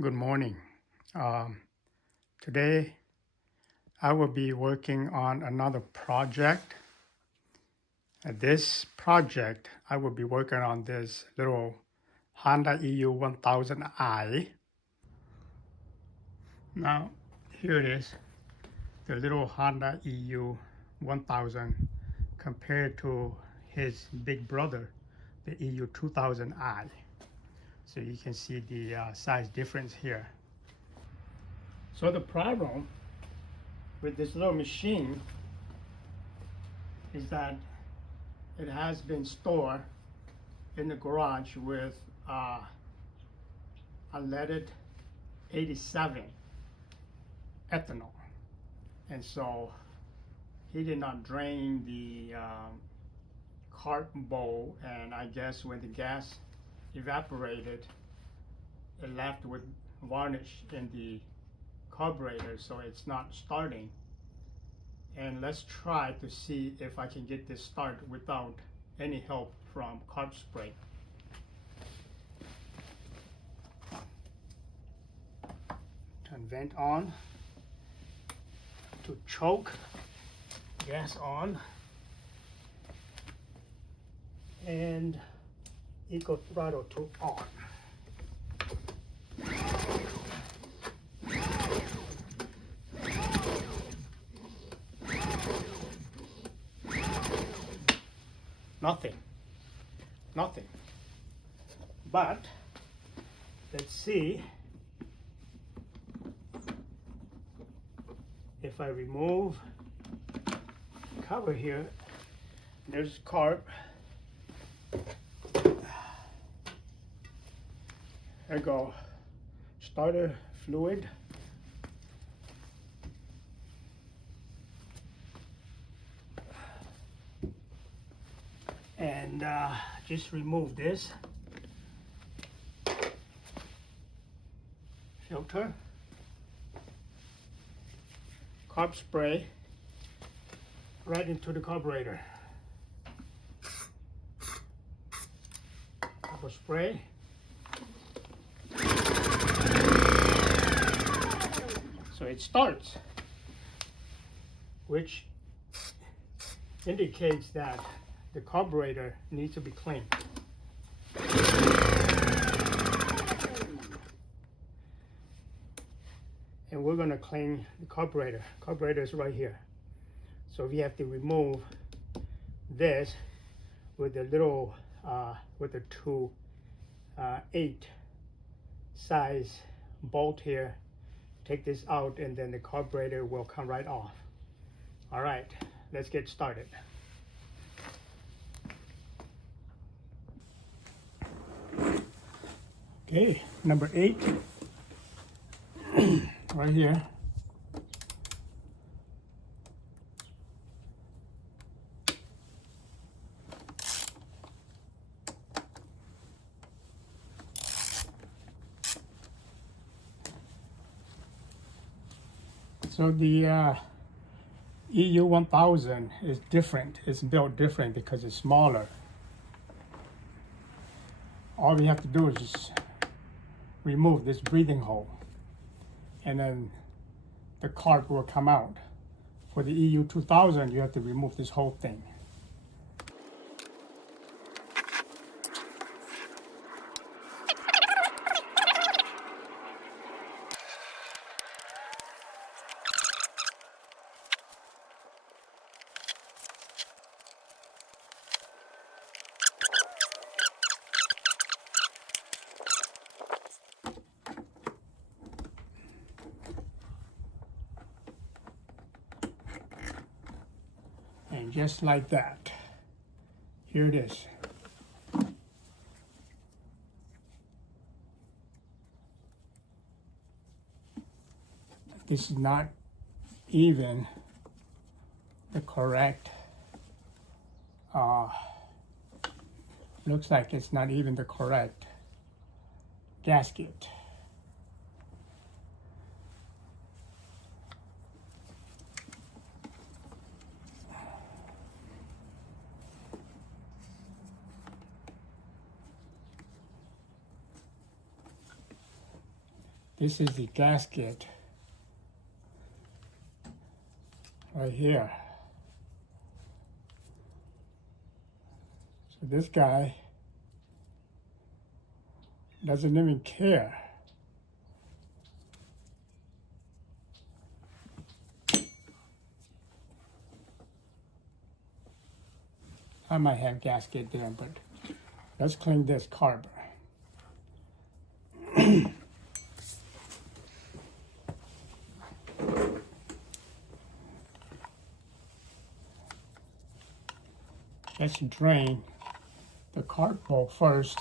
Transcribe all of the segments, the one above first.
Good morning. Today I will be working on another project. This project I will be working on this little Honda EU1000i. Now here it is, the little Honda EU1000 compared to his big brother, the EU2000i. So you can see the size difference here. So the problem with this little machine is that it has been stored in the garage with unleaded 87 ethanol, and so he did not drain the carb bowl, and I guess when the gas evaporated, it left with varnish in the carburetor, so it's not starting. And let's try to see if I can get this started without any help from carb spray. Turn vent on to choke, gas on, and eco throttle to on. Nothing. But let's see if I remove the cover here. There's carb. There you go. Starter fluid. And just remove this filter, carb spray right into the carburetor. Carb spray. So it starts, which indicates that the carburetor needs to be cleaned. And we're going to clean the carburetor. Carburetor is right here. So we have to remove this with the little, with the 2/8 size bolt here. Take this out and then the carburetor will come right off. All right, let's get started. Okay, number 8, right here. So the EU1000 is different. It's built different because it's smaller. All we have to do is just remove this breathing hole, and then the carb will come out. For the EU2000, you have to remove this whole thing. And just like that, here it is. This is not even the correct, looks like it's not even the correct gasket. This is the gasket right here. So this guy doesn't even care. I might have gasket there, but let's clean this carb. Let's drain the carb bowl first,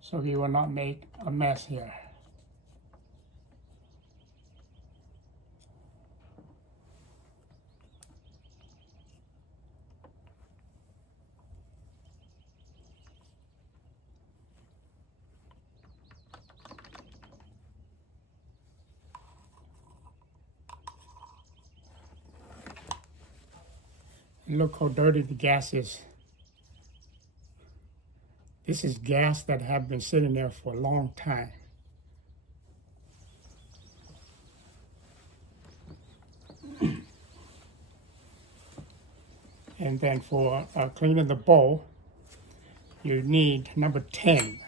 so we will not make a mess here. Look how dirty the gas is. This is gas that have been sitting there for a long time. And then for cleaning the bowl, you need number 10.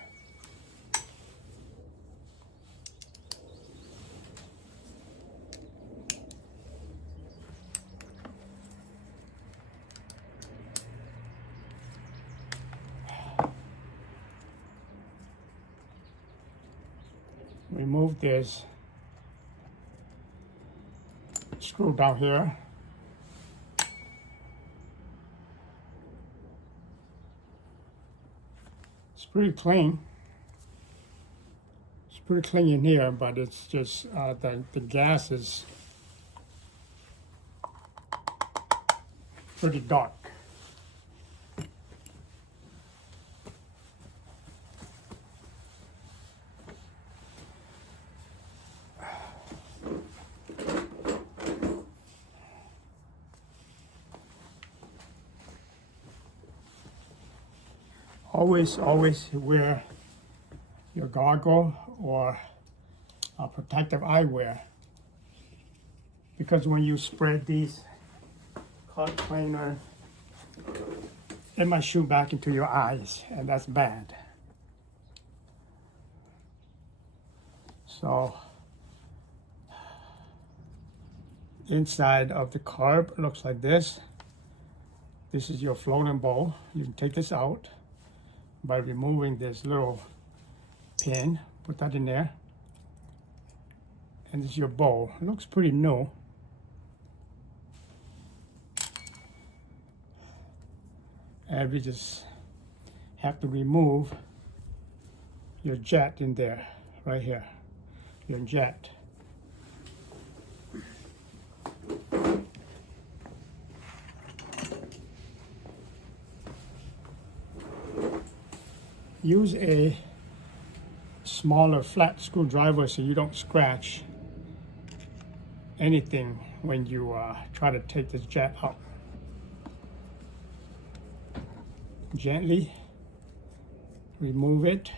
Remove this screw down here. It's pretty clean. It's pretty clean in here, but it's just the gas is pretty dark. Always wear your goggle or a protective eyewear, because when you spread these carb cleaner, it might shoot back into your eyes, and that's bad. So inside of the carb looks like this. This is your floating bowl. You can take this out by removing this little pin. Put that in there, and this is your bowl. It looks pretty new. And we just have to remove your jet in there, right here, your jet. Use a smaller flat screwdriver so you don't scratch anything when you try to take this jet out. Gently remove it.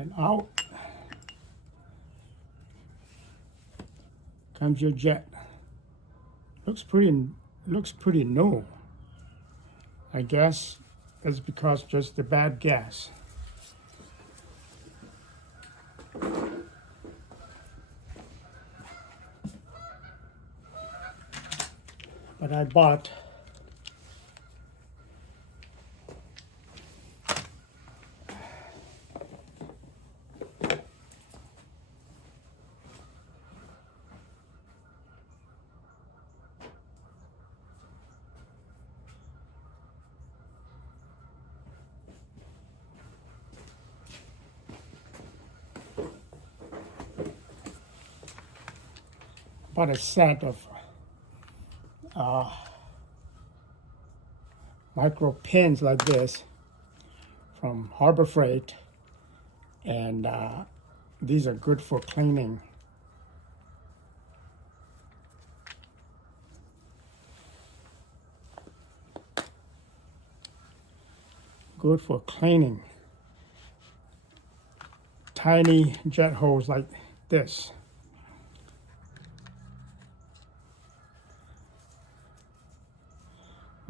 And out comes your jet. Looks pretty new. I guess it's because just the bad gas. But I bought bought a set of micro pins like this from Harbor Freight, and these are good for cleaning. Good for cleaning tiny jet holes like this.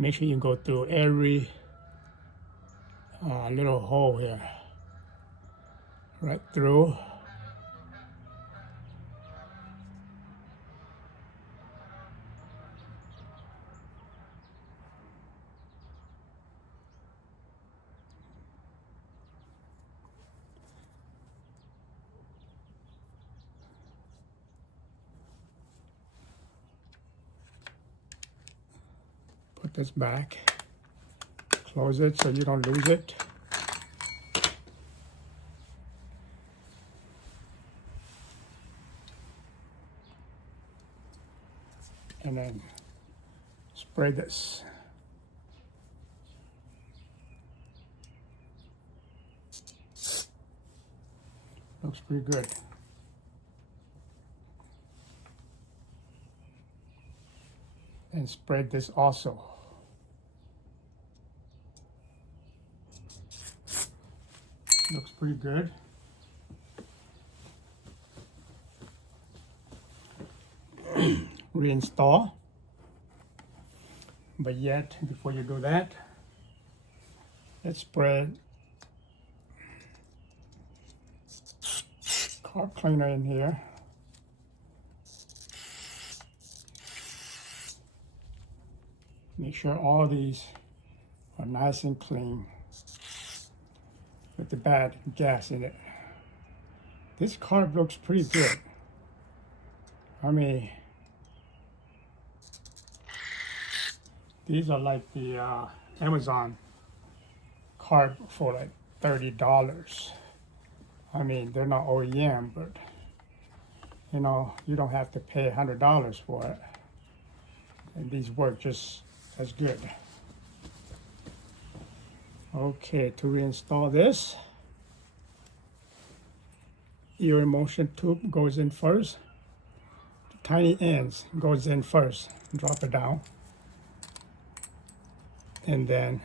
Make sure you go through every little hole here, right through. Put this back, close it so you don't lose it. And then spray this. Looks pretty good. And spread this also. Looks pretty good. Reinstall. But yet, before you do that, let's spread carb cleaner in here. Make sure all of these are nice and clean with the bad gas in it. This carb looks pretty good. I mean, these are like the Amazon carb for like $30. I mean, they're not OEM, but you know, you don't have to pay $100 for it. And these work just as good. Okay, to reinstall this, your motion tube goes in first. The tiny ends goes in first. Drop it down. And then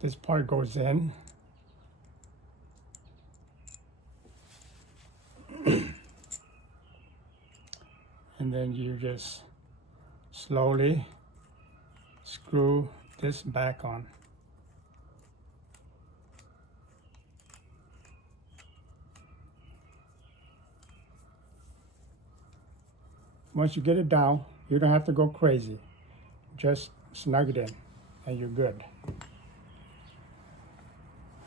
this part goes in. And then you just slowly screw this back on. Once you get it down, you don't have to go crazy. Just snug it in and you're good.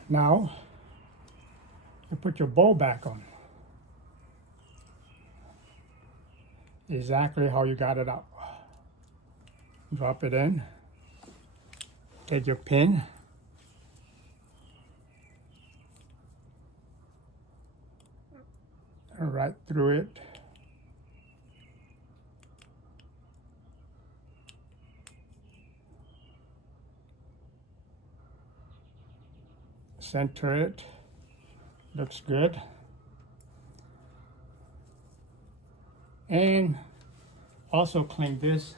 Now, you put your bowl back on. Exactly how you got it out. Drop it in. Take your pin. Right through it. Center it. Looks good. And also clean this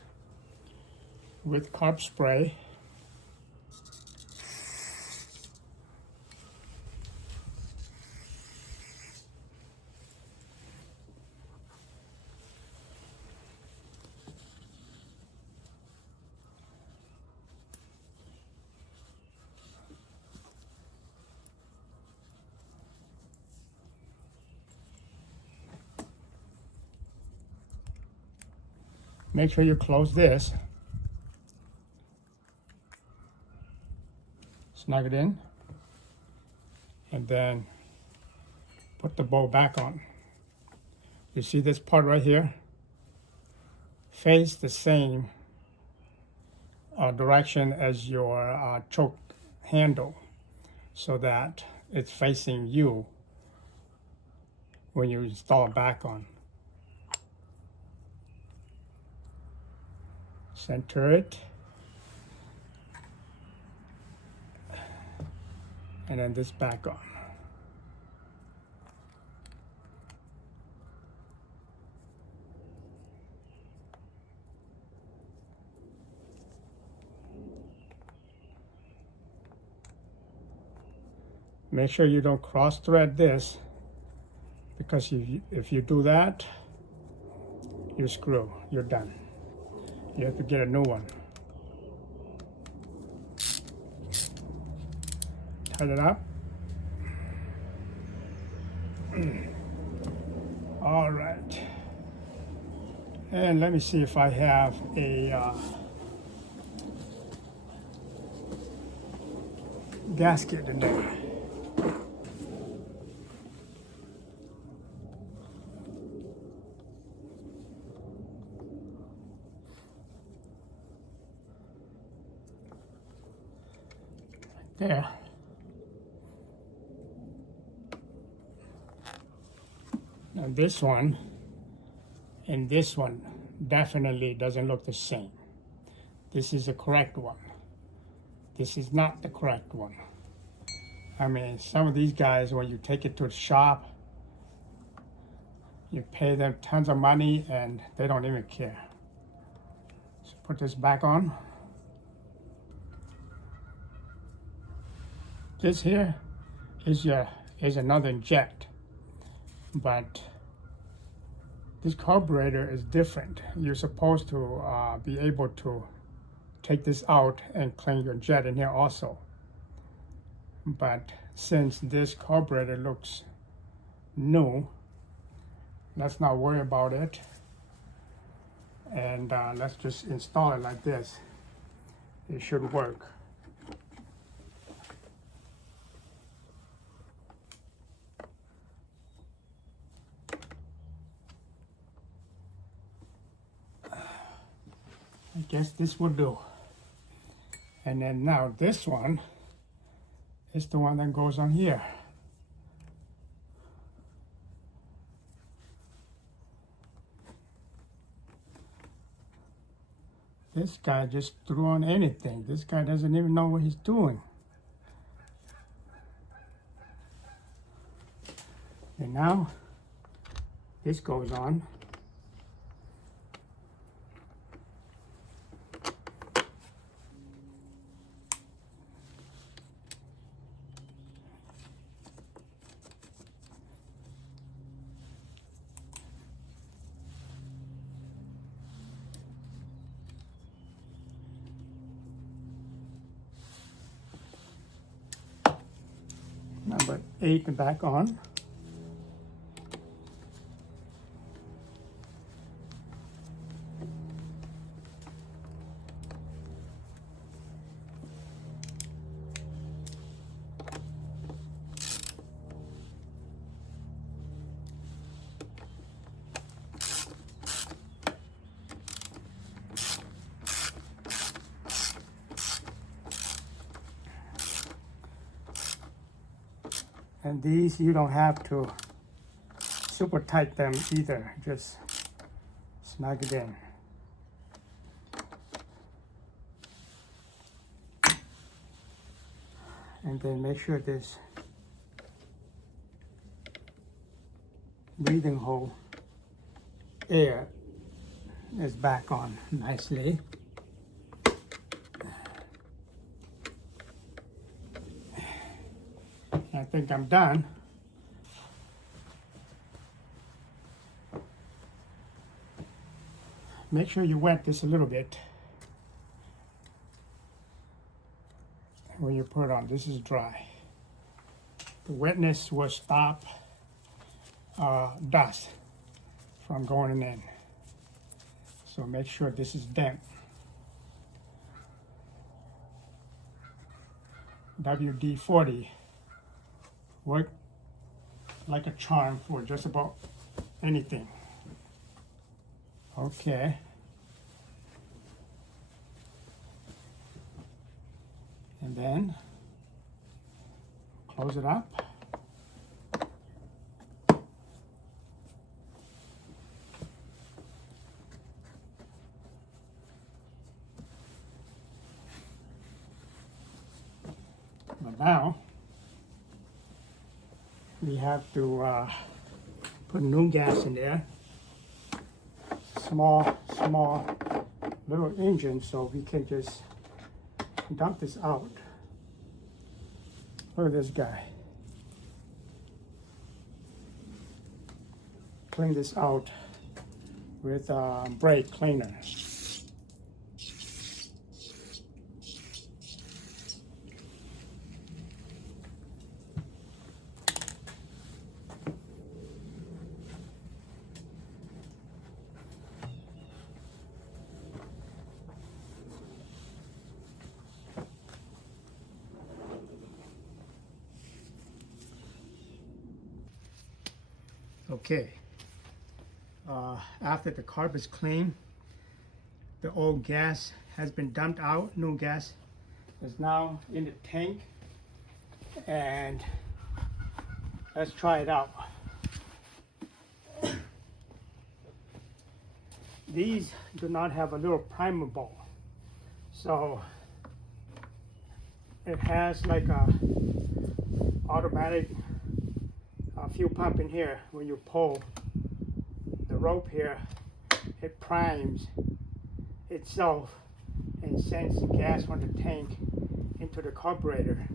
with carb spray. Make sure you close this. Snug it in. And then put the bowl back on. You see this part right here? Face the same direction as your choke handle so that it's facing you when you install it back on. Center it. And then this back on. Make sure you don't cross thread this, because if you do that, you screw, you're done. You have to get a new one. Tighten it up. All right. And let me see if I have a gasket in there. There. Now this one and this one definitely doesn't look the same. This is the correct one. This is not the correct one. I mean, some of these guys, when you take it to the shop, you pay them tons of money and they don't even care. So put this back on. This here is another jet, but this carburetor is different. You're supposed to be able to take this out and clean your jet in here also. But since this carburetor looks new, let's not worry about it. And let's just install it like this. It should work. I guess this will do. And then now this one is the one that goes on here. This guy just threw on anything. This guy doesn't even know what he's doing. And now this goes on. Number 8 back on. And these, you don't have to super tight them either, just snug it in. And then make sure this breathing hole air is back on nicely. I think I'm done. Make sure you wet this a little bit when you put it on. This is dry. The wetness will stop dust from going in. So make sure this is damp. WD-40 work like a charm for just about anything. Okay. And then close it up. now we have to put new gas in there. Small little engine, so we can just dump this out. Look at this guy. Clean this out with brake cleaner. Okay, after the carb is clean, the old gas has been dumped out. New gas is now in the tank, and let's try it out. These do not have a little primer bowl, so it has like a automatic fuel pump in here. When you pull the rope here, it primes itself and sends the gas from the tank into the carburetor.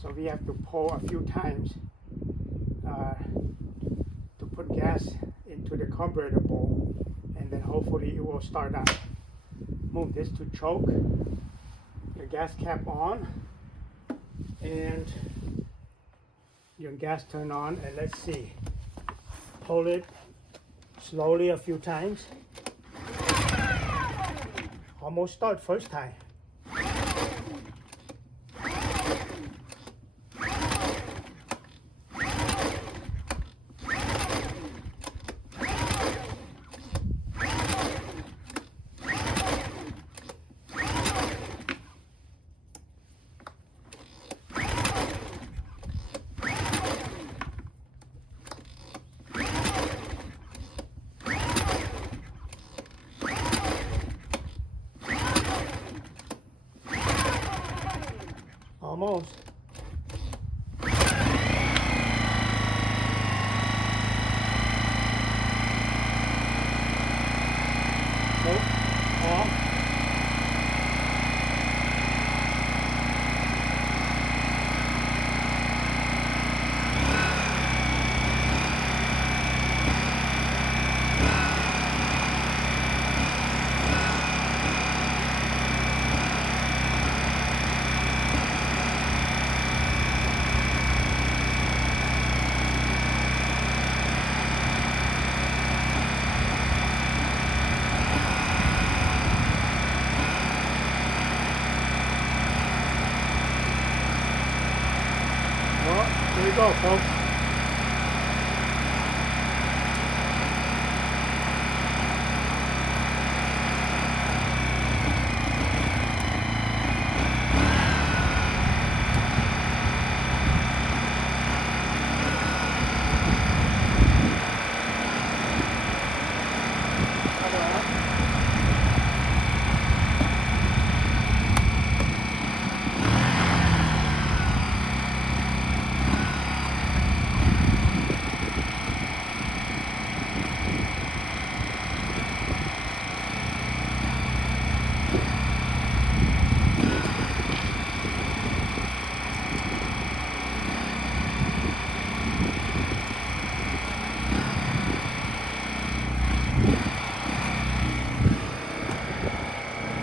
So we have to pull a few times to put gas into the carburetor bowl, and then hopefully it will start up. Move this to choke, the gas cap on, and your gas turn on, and let's see. Hold it slowly a few times. Almost start first time. Almost. Nope. Off. Here we go, folks.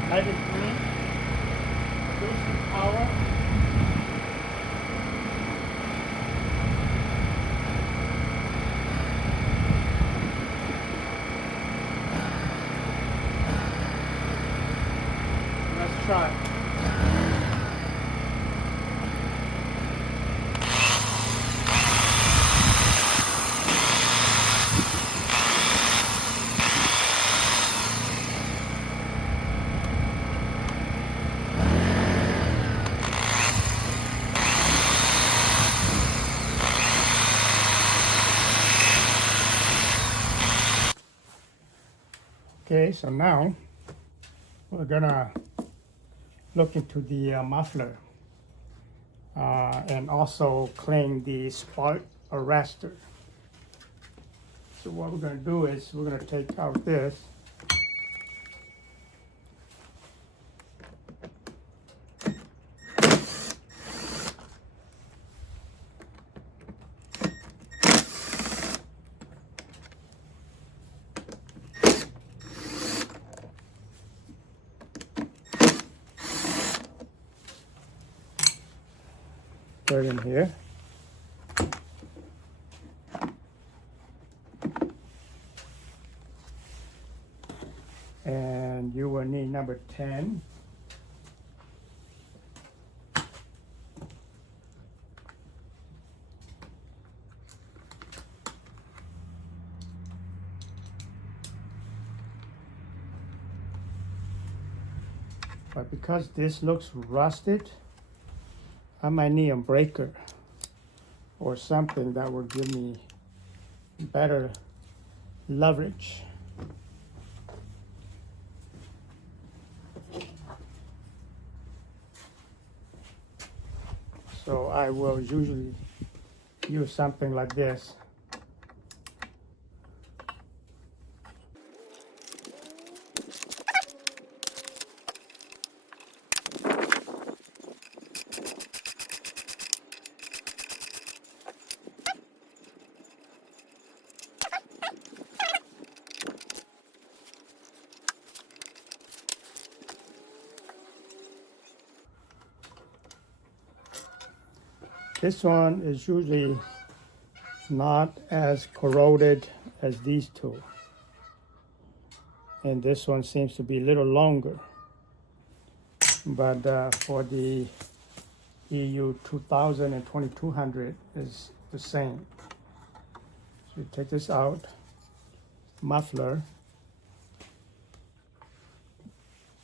Light is green. Boost the power. Let's try. Okay, so now we're gonna look into the muffler. and also clean the spark arrestor. So what we're going to do is we're going to take out this. Put it in here. And you will need number 10. But because this looks rusted, I might need a breaker or something that will give me better leverage. So I will usually use something like this. This one is usually not as corroded as these two. And this one seems to be a little longer. But for the EU1000 and 2200 is the same. So you take this out, muffler,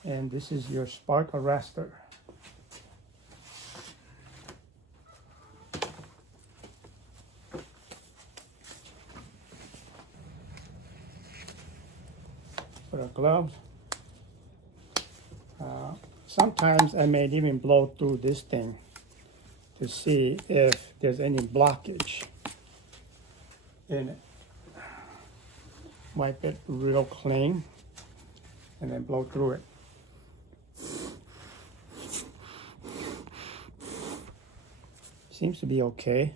and this is your spark arrestor. Put our gloves. Sometimes I may even blow through this thing to see if there's any blockage in it. Wipe it real clean and then blow through it. Seems to be okay.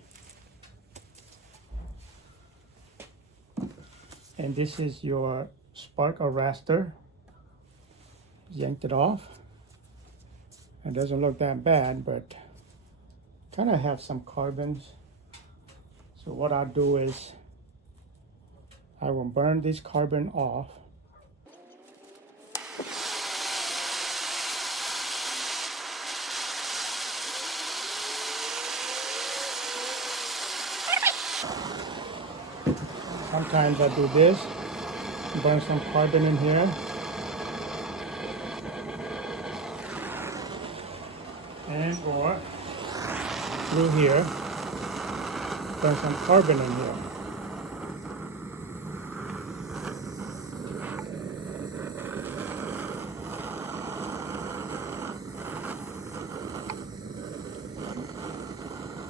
And this is your spark arrestor. Yanked it off. It doesn't look that bad, but kind of have some carbons. So what I'll do is I will burn this carbon off. Sometimes I do this, burn some carbon in here. And or through here, burn some carbon in here.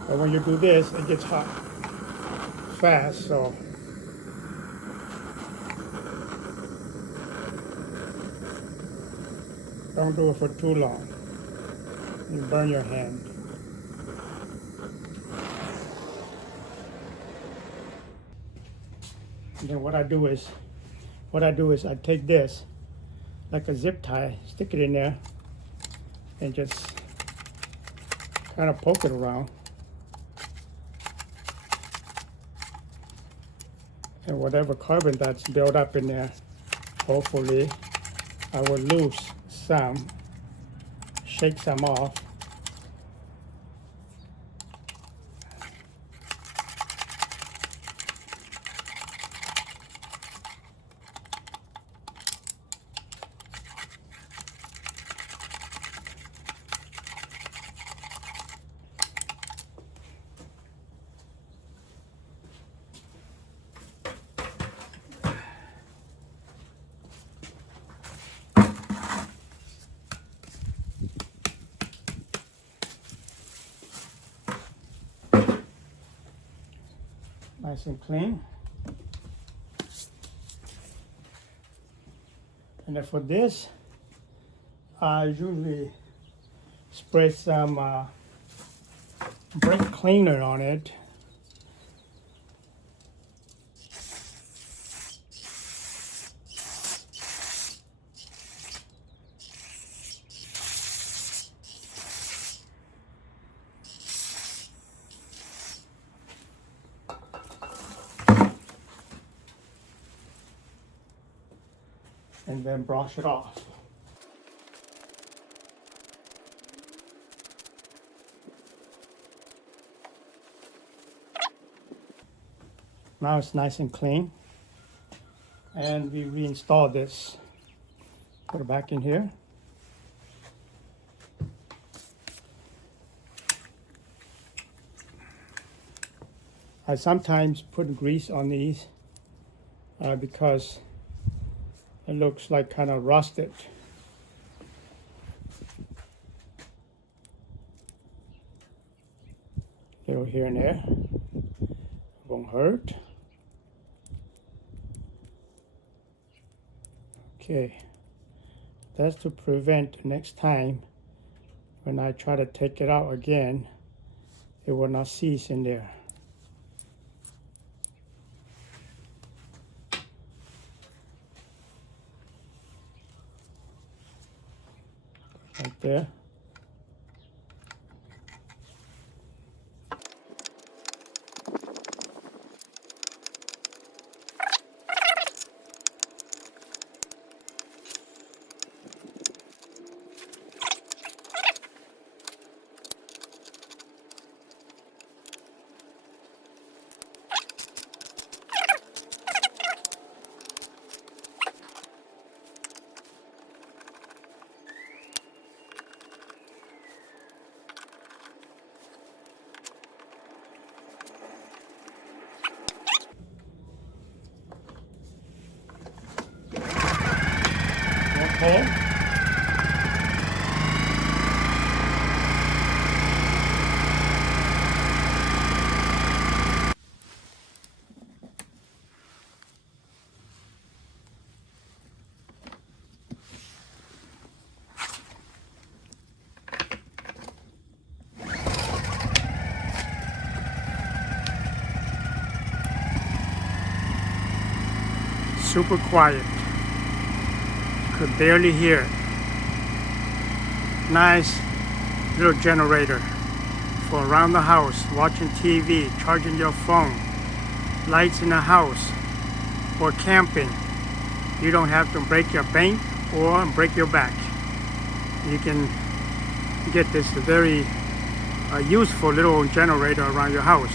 But when you do this, it gets hot fast, so don't do it for too long. You burn your hand. And then what I do is I take this like a zip tie, stick it in there, and just kind of poke it around. And whatever carbon that's built up in there, hopefully I will lose some, shake some off. Nice and clean. And then for this, I usually spray some brake cleaner on it. And then brush it off. Now it's nice and clean. And we reinstall this. Put it back in here. I sometimes put grease on these because it looks like kind of rusted. Little here and there. Won't hurt. Okay. That's to prevent next time when I try to take it out again, it will not seize in there. Right there. Okay. Super quiet. Could barely hear it. Nice little generator for around the house, watching TV, charging your phone, lights in the house, or camping. You don't have to break your bank or break your back. You can get this very useful little generator around your house.